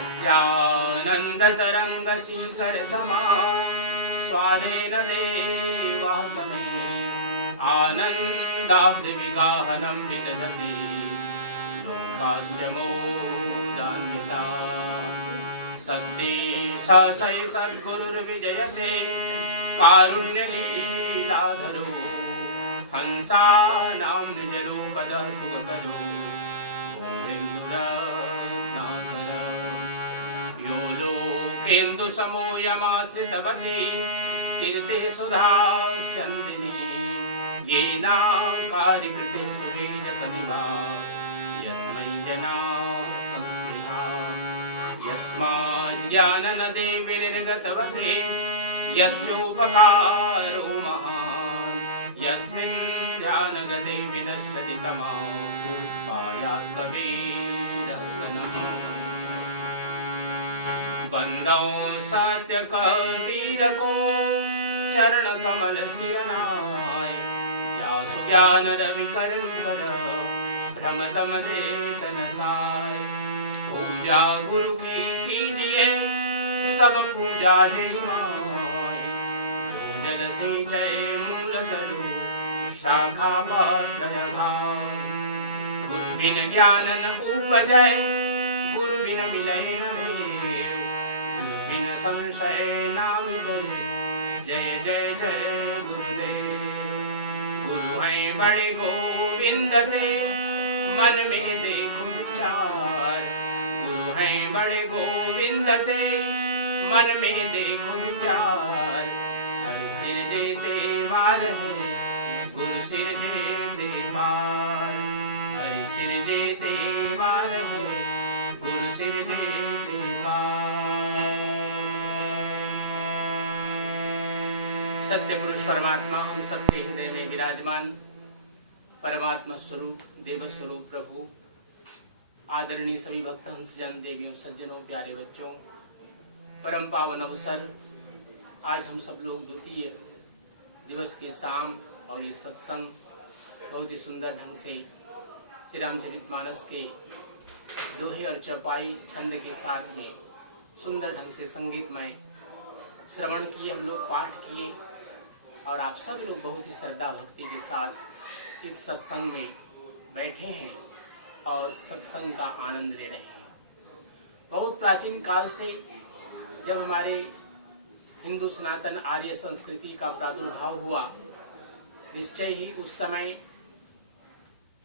यस्यानन्दतरङ्गशीकर समान स्वादेन देवः समे आनन्दाब्धिविगाहनं विदधति लोकास्य मोदान्यथा सत्ये सहसै सद्गुरुर्विजयते कारुण्यलीलाधरो हंसानां निजलोकदः सुखकरो यो लोकेन्दुसमो यमाश्रितवती कीर्तिः सुधास्यन्दिनी येनाकारिकृते सुबीजकनिभा यस्मै जनाः संस्पृहा यस्माज्ज्ञाननदे विनिर्गतवते यस्योपकारो महान् यस्मिन् ध्यानगते विनश्यति तमः पायात्कवीरहसनः बन्धौ सत्यकबीरको चरणकमलसियनाय जासु ज्ञानरविकरङ्कर भ्रमतमदेतनसाय पूजा गुरु की कीजिए सब पूजा जयमाय जो जल सिंचय मूल तरु शाखा पत्र भाव गुरु बिन ज्ञान न उपजय गुरु बिन मिलय न भेव गुरु बिन संशय न मिलय जय जय जय गुरुदेव गुरु हैं बड़े गोविंद ते मन में देखो विचार गुरु हैं बड़े गोविंद ते मन में देखो विचार हर सिर जेते वार गुरु सिर जेते वार हर सिर जेते वार गुरु सिर जेते वार। सत्य पुरुष परमात्मा हम सबके हृदय में विराजमान परमात्मा स्वरूप देव स्वरूप प्रभु आदरणीय सभी भक्त हंसजन देवियों सज्जनों प्यारे बच्चों परम पावन अवसर आज हम सब लोग द्वितीय दिवस की शाम और ये सत्संग बहुत ही सुंदर ढंग से श्री रामचरितमानस के दोहे और चौपाई छंद के साथ में सुंदर ढंग से संगीतमय श्रवण किए हम लोग पाठ किए और आप सब लोग बहुत ही श्रद्धा भक्ति के साथ इस सत्संग में बैठे हैं और सत्संग का आनंद ले रहे हैं। बहुत प्राचीन काल से जब हमारे हिंदू सनातन आर्य संस्कृति का प्रादुर्भाव हुआ निश्चय ही उस समय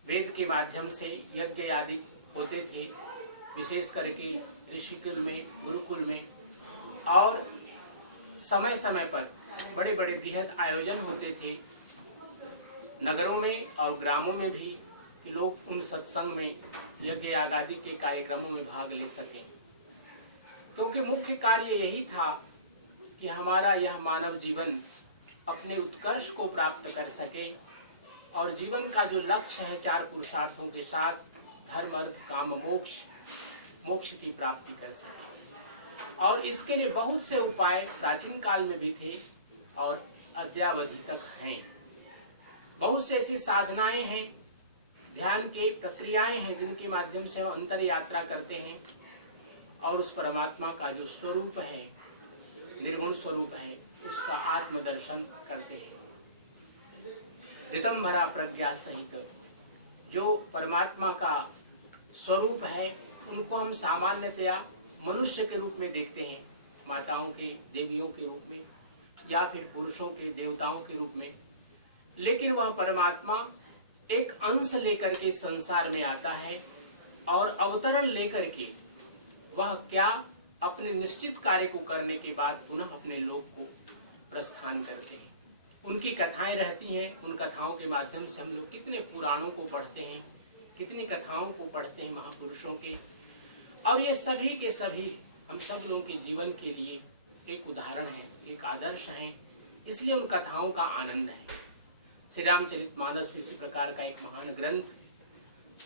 वेद के माध्यम से यज्ञ आदि होते थे विशेष करके ऋषिकुल में गुरुकुल में और समय समय पर बड़े बड़े बृहद आयोजन होते थे नगरों में और ग्रामों में भी कि लोग उन सत्संग में यज्ञ आदि के कार्यक्रमों में भाग ले सकें क्योंकि मुख्य कार्य यही था कि हमारा यह मानव जीवन अपने उत्कर्ष को प्राप्त कर सके और जीवन का जो लक्ष्य है चार पुरुषार्थों के साथ धर्म अर्थ काम मोक्ष की प्राप्ति कर सके और इसके लिए बहुत से उपाय प्राचीन काल में भी थे और अद्यावधि तक हैं। बहुत से ऐसी साधनाएं हैं ध्यान के प्रक्रियाएं हैं जिनके माध्यम से हम अंतर यात्रा करते हैं और उस परमात्मा का जो स्वरूप है निर्गुण स्वरूप है उसका आत्मदर्शन करते हैं। ऋतंभरा प्रज्ञा सहित जो परमात्मा का स्वरूप है उनको हम सामान्यतया मनुष्य के रूप में देखते हैं माताओं के देवियों के रूप में या फिर पुरुषों के देवताओं के रूप में लेकिन वह परमात्मा एक अंश लेकर के संसार में आता है और अवतरण लेकर के वह क्या अपने निश्चित कार्य को करने के बाद पुनः अपने लोक को प्रस्थान करते हैं। उनकी कथाएं रहती हैं उन कथाओं के माध्यम से हम लोग कितने पुराणों को पढ़ते हैं कितनी कथाओं को पढ़ते हैं महापुरुषों के और ये सभी के सभी हम सब लोगों के जीवन के लिए एक उदाहरण है एक आदर्श है इसलिए उन कथाओं का आनंद है। श्री रामचरितमानस इसी प्रकार का एक महान ग्रंथ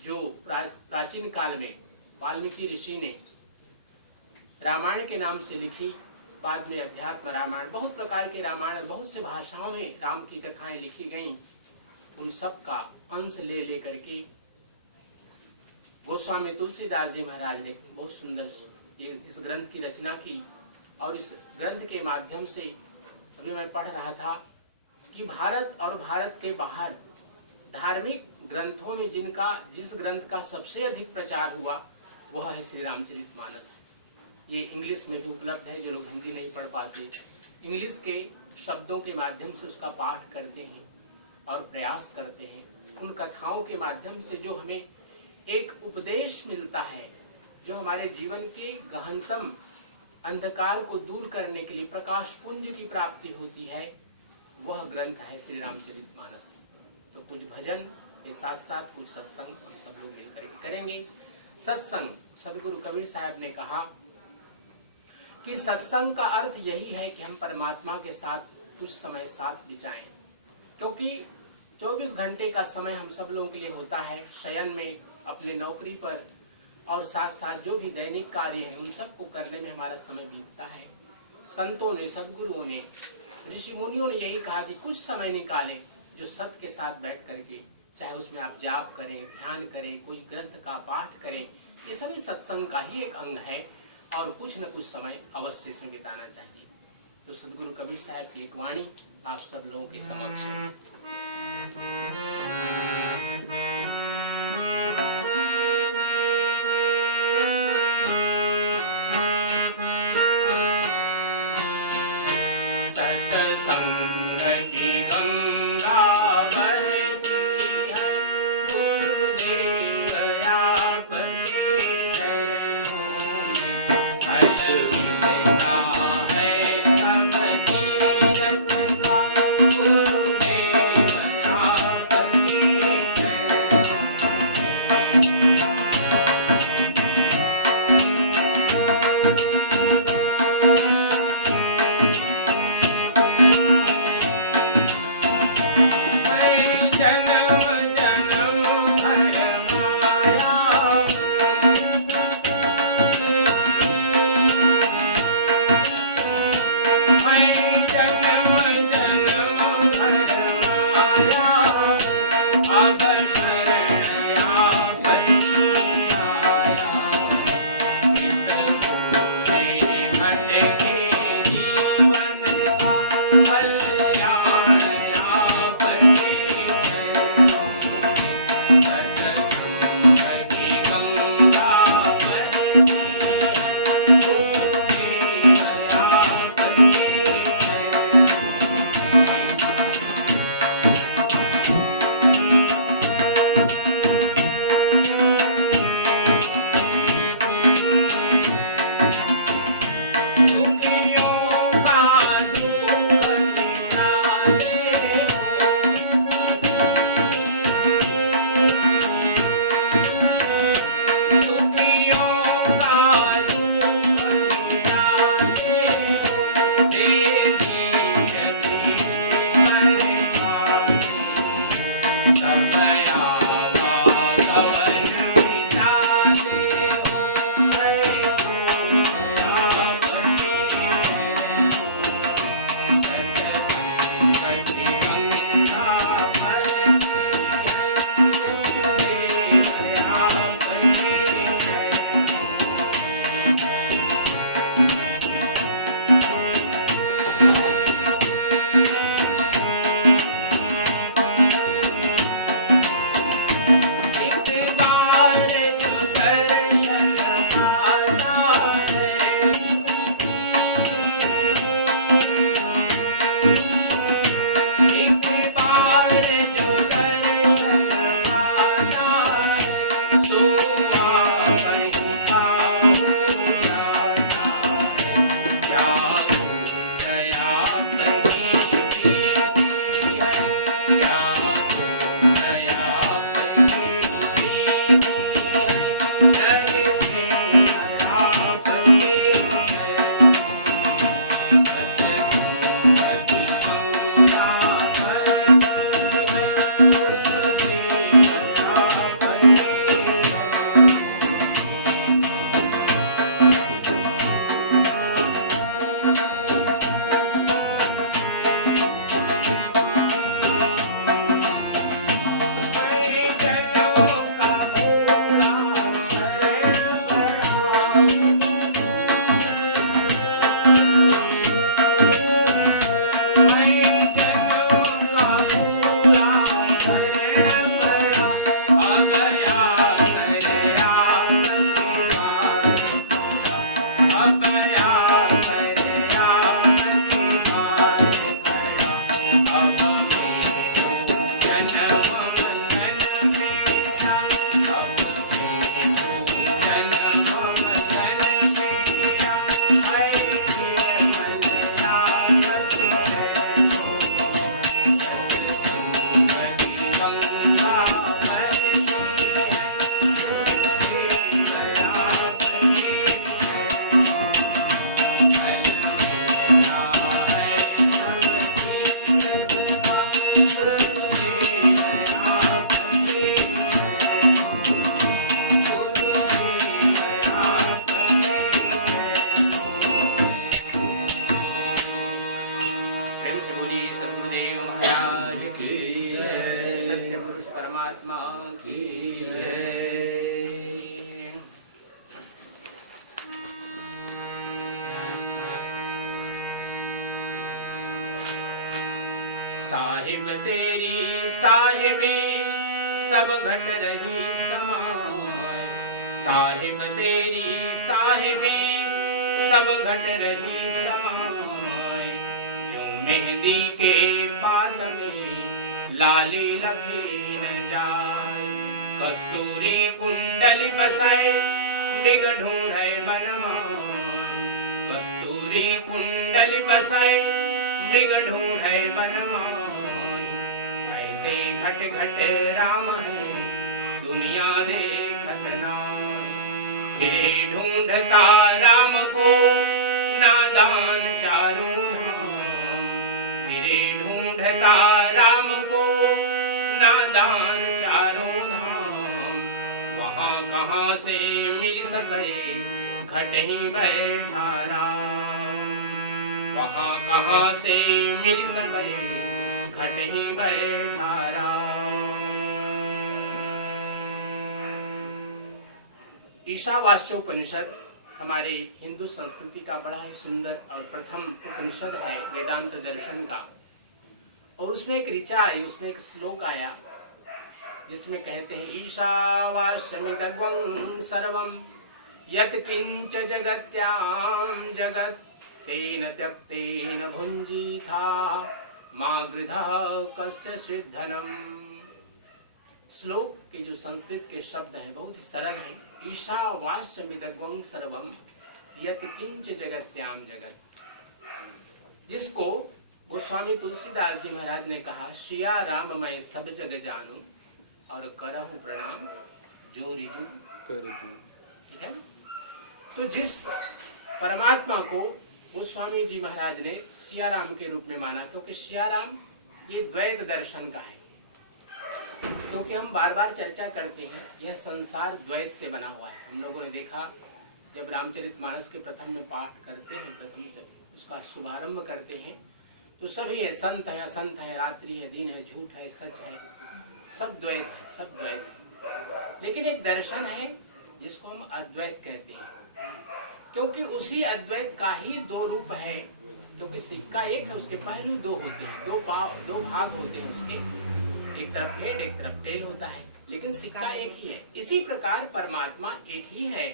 जो प्राचीन काल में वाल्मीकि ऋषि ने रामायण के नाम से लिखी बाद में अध्यात्म रामायण बहुत प्रकार के रामायण बहुत से भाषाओं में राम की कथाएं लिखी गईं उन सब का अंश ले लेकर के गोस्वामी तुलसीदास जी महाराज ने बहुत सुंदर इस ग्रंथ की रचना की। और इस ग्रंथ के माध्यम से अभी मैं पढ़ रहा था कि भारत और भारत के बाहर धार्मिक ग्रंथों में जिस ग्रंथ का सबसे अधिक प्रचार हुआ वह है श्री रामचरितमानस। ये इंग्लिश में भी उपलब्ध है। जो लोग हिंदी नहीं पढ़ पाते इंग्लिश के शब्दों के माध्यम से उसका पाठ करते हैं और प्रयास करते हैं। उन कथाओं के माध्यम से जो हमें एक उपदेश मिलता है, जो हमारे जीवन के गहनतम अंधकार को दूर करने के लिए प्रकाश पुंज की प्राप्ति होती है, वह ग्रंथ है श्री रामचरितमानस। तो कुछ भजन के साथ साथ कुछ सत्संग हम सब लोग मिलकर करेंगे। सत्संग, सदगुरु कबीर साहब ने कहा कि सत्संग का अर्थ यही है कि हम परमात्मा के साथ कुछ समय साथ बिताएं, क्योंकि 24 घंटे का समय हम सब लोगों के लिए होता है शयन में, अपने नौकरी पर, और साथ साथ जो भी दैनिक कार्य है उन सबको करने में हमारा समय बीतता है। संतों ने, सदगुरुओं ने, ऋषि मुनियों ने यही कहा कि कुछ समय निकालें जो सत्य के साथ बैठ करके, चाहे उसमें आप जाप करें, ध्यान करें, कोई ग्रंथ का पाठ करें, ये सभी सत्संग का ही एक अंग है और कुछ न कुछ समय अवश्य इसमें बिताना चाहिए। तो सदगुरु कबीर साहब की एक वाणी आप सब लोगों के समक्ष है। साहिब तेरी साहिबी सब घट रही समाए, साहिब तेरी साहिबी सब घट रही समाए, जो मेहंदी के पात में लाली रखी न जाए, कस्तूरी कुंडल बसाए मृग ढूंढे बनमाए, कस्तूरी कुंडल बसाए मृग ढूंढे बनमाए, ऐसे घट घट राम है दुनिया देखत नाय, फिरे ढूंढता राम को नादान चारों धाम, फिरे ढूंढता राम को नादान चारों धाम, वहाँ कहाँ से मिल सके घट ही बैठा राम, वहाँ कहाँ से मिल सके घट ही बैठा राम। ईशावास्योपनिषद हमारे हिंदू संस्कृति का बड़ा ही सुंदर और प्रथम उपनिषद है वेदांत दर्शन का, और उसमें एक ऋचा आई, उसमें एक श्लोक आया जिसमें कहते हैं ईशावास्यमिदग्वं सर्वं यत् किंच जगत्याम जगत तेन त्यक्तेन भुंजीथा मा गृधः कस्य सिद्धनम। श्लोक के जो संस्कृत के शब्द हैं बहुत ही सरल हैं। ईशावास्यमिदग्वं सर्वं यत् किंच जगत्याम जगत, जिसको गोस्वामी तुलसीदास जी महाराज ने कहा श्रिया राम मैं सब जग जानू और करहूं प्रणाम जो रिजु कर। तो जिस परमात्मा को गोस्वामी जी महाराज ने सियाराम के रूप में माना, क्योंकि सियाराम ये द्वैत दर्शन का है, क्योंकि हम बार बार चर्चा करते हैं यह संसार द्वैत से बना हुआ है। हम लोगों ने देखा जब रामचरितमानस के प्रथम में पाठ करते हैं, प्रथम जब उसका शुभारंभ करते हैं तो सभी है, संत है असंत है, रात्रि है दिन है, झूठ है सच है, सब द्वैत है, सब द्वैत है। लेकिन एक दर्शन है जिसको हम अद्वैत कहते हैं, क्योंकि उसी अद्वैत का ही दो रूप है, क्योंकि सिक्का एक है उसके पहलू दो होते हैं, दो भाग होते हैं उसके, एक तरफ हेड एक तरफ टेल होता है, लेकिन सिक्का एक ही है। इसी प्रकार परमात्मा एक ही है,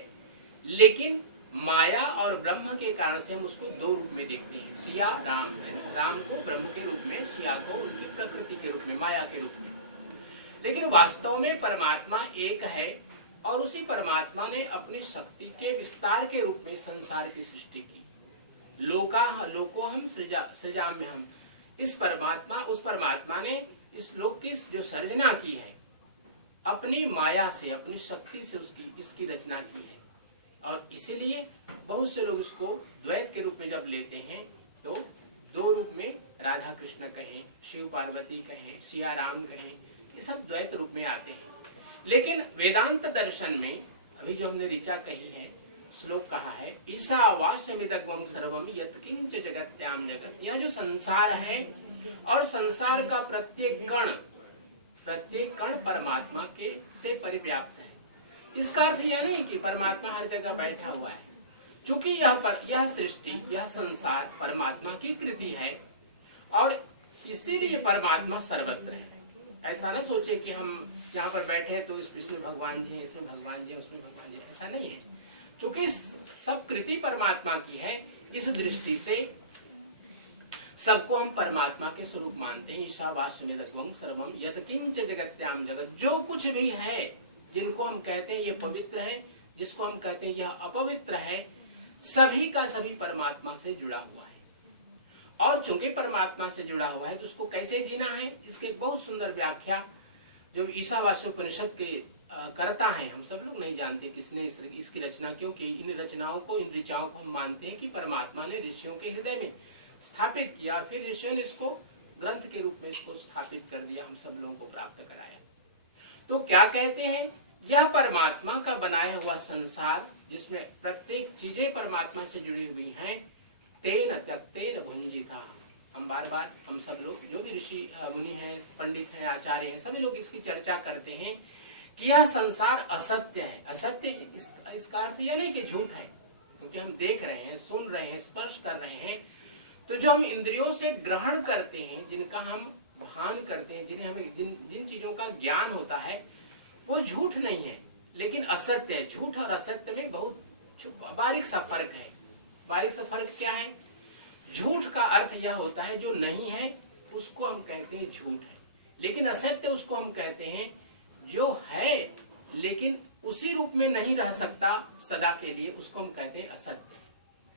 लेकिन माया और ब्रह्म के कारण से हम उसको दो रूप में देखते हैं। सिया राम है, राम को ब्रह्म के रूप में, सिया को उनकी प्रकृति के रूप में, माया के रूप में। लेकिन वास्तव में परमात्मा एक है, और उसी परमात्मा ने अपनी शक्ति के विस्तार के रूप में संसार की सृष्टि की। लोको हम सृजाम में हम, इस परमात्मा, उस परमात्मा ने इस लोक की जो सर्जना की है अपनी माया से, अपनी शक्ति से इसकी रचना की है। और इसीलिए बहुत से लोग इसको द्वैत के रूप में जब लेते हैं तो दो रूप में राधा कृष्ण कहें, शिव पार्वती कहें, सिया राम कहें, ये सब द्वैत रूप में आते हैं। लेकिन वेदांत दर्शन में अभी जो हमने ऋचा कही है, श्लोक कहा है ईशावास्यमिदग्वं सर्वं यत् किंच जगत्याम जगत, यह जो संसार है और संसार का प्रत्येक कण परमात्मा के से परिव्याप्त है। इसका अर्थ यह नहीं कि परमात्मा हर जगह बैठा हुआ है, चूंकि यह सृष्टि, यह संसार परमात्मा की कृति है और इसीलिए परमात्मा सर्वत्र है। ऐसा न सोचे कि हम यहाँ पर बैठे तो इसमें भगवान जी हैं, इसमें भगवान जी हैं, उसमें भगवान जी हैं, ऐसा नहीं है। चूंकि सब कृति परमात्मा की है, इस दृष्टि से सबको हम परमात्मा के स्वरूप मानते हैं। ईशावास्यमिदग्वं सर्वं यत् किंच जगत्याम जगत, जो कुछ भी है, जिनको हम कहते हैं ये पवित्र है, जिसको हम कहते हैं यह अपवित्र है, सभी का सभी परमात्मा से जुड़ा हुआ है। और चूंकि परमात्मा से जुड़ा हुआ है तो उसको कैसे जीना है, इसके बहुत सुंदर व्याख्या जो ईशावास्योपनिषद के करता है, हम सब लोग नहीं जानते किसने इसकी रचना, क्योंकि इन रचनाओं को, इन ऋचाओं को हम मानते हैं कि परमात्मा ने ऋषियों के हृदय में स्थापित किया, फिर ऋषियों ने इसको ग्रंथ के रूप में इसको स्थापित कर दिया, हम सब लोगों को प्राप्त कराया। तो क्या कहते हैं, यह परमात्मा का बनाया हुआ संसार जिसमें प्रत्येक चीजें परमात्मा से जुड़ी हुई हैं, तेन त्यक्तेन भुंजीथा। हम बार बार, हम सब लोग जो भी ऋषि मुनि हैं, पंडित हैं, आचार्य हैं, सभी लोग इसकी चर्चा करते हैं कि यह संसार असत्य है। असत्य इसका अर्थ यह नहीं कि झूठ है, क्योंकि हम देख रहे हैं, सुन रहे हैं, स्पर्श कर रहे हैं, तो जो हम इंद्रियों से ग्रहण करते हैं, जिनका हम भान करते हैं, जिन्हें हमें जिन चीजों का ज्ञान होता है वो झूठ नहीं है लेकिन असत्य है। झूठ और असत्य में बहुत बारीक सा फर्क है। बारीक सा फर्क क्या है? झूठ का अर्थ यह होता है जो नहीं है उसको हम कहते हैं झूठ है, लेकिन असत्य उसको हम कहते हैं जो है लेकिन उसी रूप में नहीं रह सकता सदा के लिए, उसको हम कहते हैं असत्य।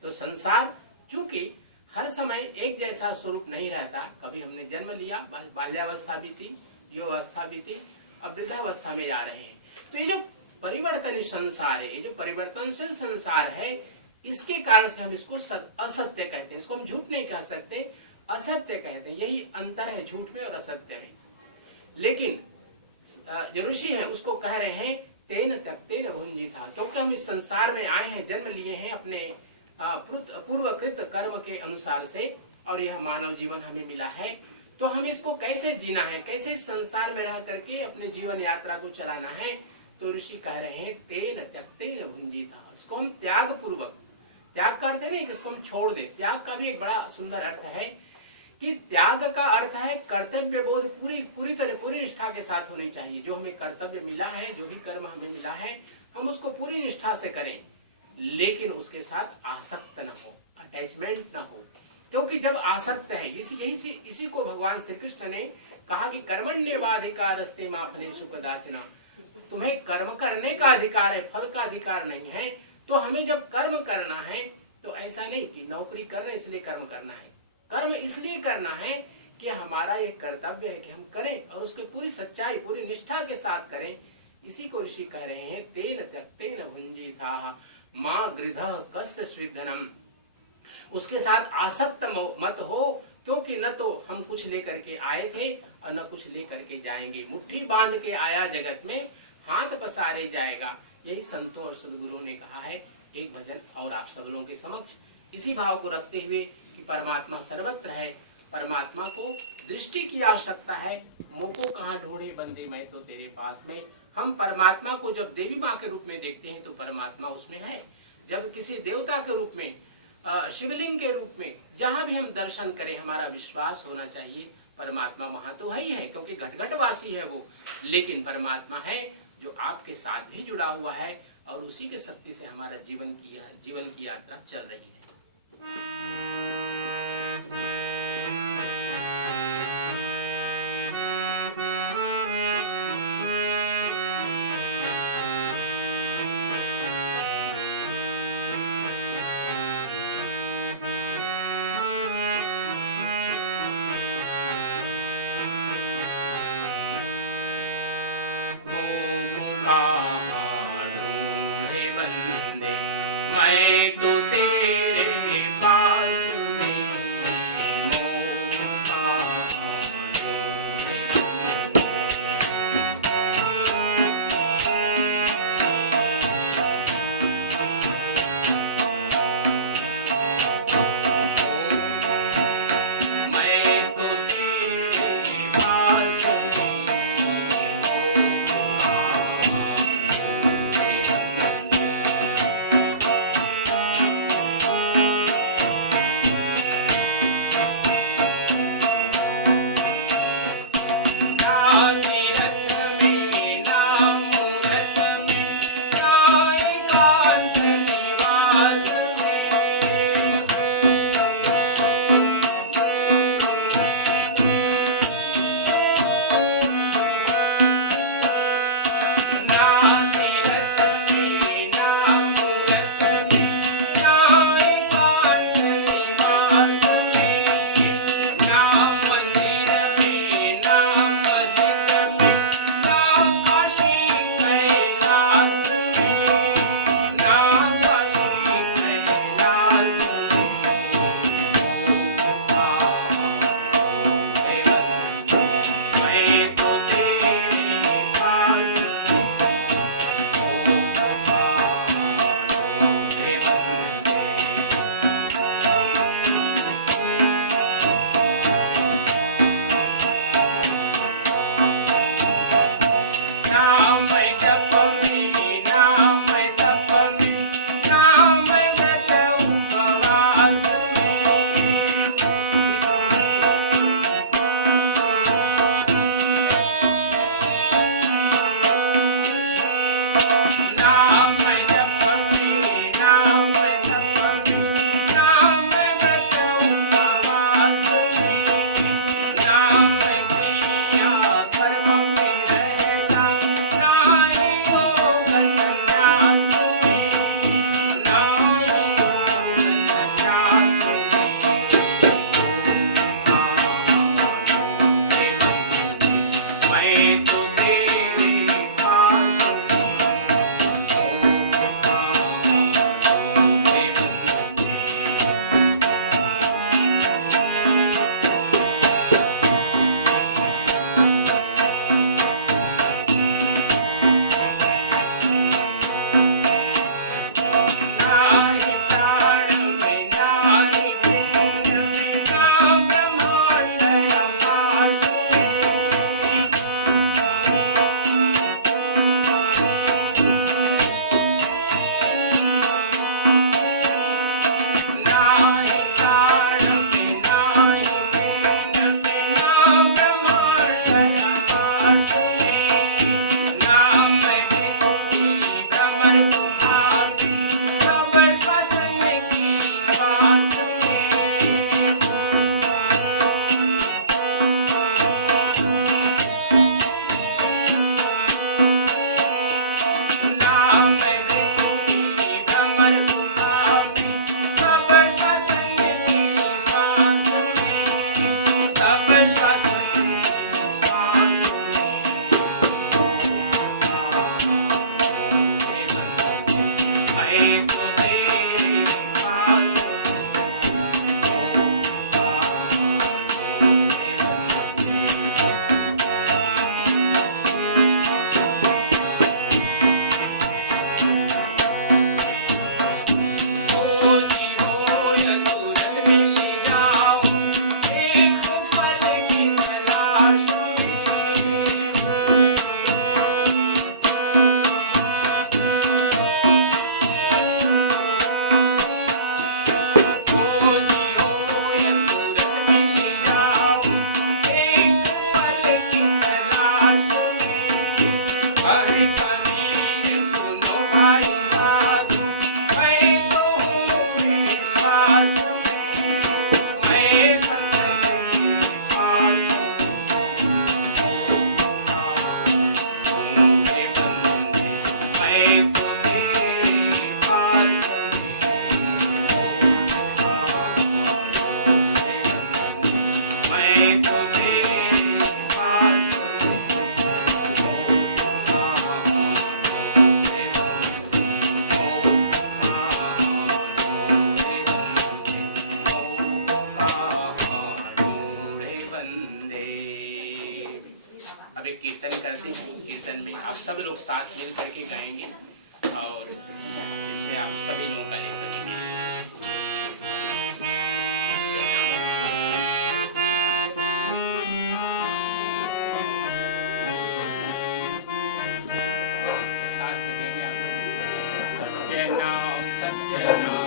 तो संसार चूंकि हर समय एक जैसा स्वरूप नहीं रहता, कभी हमने जन्म लिया, बाल्यावस्था भी थी, युवावस्था भी थी, अब वृद्धावस्था में जा रहे हैं। तो ये जो परिवर्तनीय संसार है, ये जो परिवर्तनशील संसार है, इसके कारण से हम इसको असत्य कहते हैं। इसको हम झूठ नहीं कह सकते, असत्य कहते हैं। यही अंतर है झूठ में और असत्य में। लेकिन जो ऋषि है उसको कह रहे हैं तेन त्यक्तेन भुंजीथा, क्योंकि हम इस संसार में आए हैं, जन्म लिए हैं अपने पूर्वकृत कर्म के अनुसार से, और यह मानव जीवन हमें मिला है, तो हमें इसको कैसे जीना है, कैसे संसार में रह करके अपने जीवन यात्रा को चलाना है। तो ऋषि कह रहे हैं तेन त्यक्तेन भुंजीथा, इसको हम त्याग पूर्वक, त्याग का अर्थ है नहीं कि इसको हम छोड़ दे, त्याग का भी एक बड़ा सुंदर अर्थ है कि त्याग का अर्थ है कर्तव्य बोध पूरी निष्ठा के साथ होनी चाहिए। जो हमें कर्तव्य मिला है, जो भी कर्म हमें मिला है, हम उसको पूरी निष्ठा से करें, लेकिन उसके साथ आसक्त न हो, अटैचमेंट न हो। क्योंकि जब आसक्त है, इसी को भगवान श्री कृष्ण ने कहा कि कर्मण्येवाधिकारस्ते मा फलेषु कदाचन, तुम्हें कर्म करने का अधिकार है, फल का अधिकार नहीं है। तो हमें जब कर्म करना है तो ऐसा नहीं कि नौकरी करना इसलिए कर्म करना है, कर्म इसलिए करना है कि हमारा ये कर्तव्य है कि हम करें और उसके पूरी सच्चाई, पूरी निष्ठा के साथ करें। इसी को ऋषि कह रहे हैं तेन त्यक्तेन भुंजीथा मा गृधः कस्य स्विद्धनम, उसके साथ आसक्त मत हो, क्योंकि न तो हम कुछ लेकर के आए थे और न कुछ लेकर के जाएंगे। मुट्ठी बांध के आया जगत में हाथ पसारे जाएगा, यही संतों और सदगुरुओं ने कहा है। एक भजन और आप सब लोगों के समक्ष इसी भाव को रखते हुए कि परमात्मा सर्वत्र है, परमात्मा को दृष्टि की आवश्यकता है। मुंह को कहाँ ढूंढे बंदे, मैं तो तेरे पास में। हम परमात्मा को जब देवी माँ के रूप में देखते हैं तो परमात्मा उसमें है। जब किसी देवता के रूप में, शिवलिंग के रूप में, जहां भी हम दर्शन करें, हमारा विश्वास होना चाहिए परमात्मा वहां तो है ही है, क्योंकि घटघटवासी है वो, लेकिन परमात्मा है जो आपके साथ भी जुड़ा हुआ है और उसी की शक्ति से हमारा जीवन की यात्रा चल रही है। मैं तो तेरे पास में सत्यनाम सत्यनाम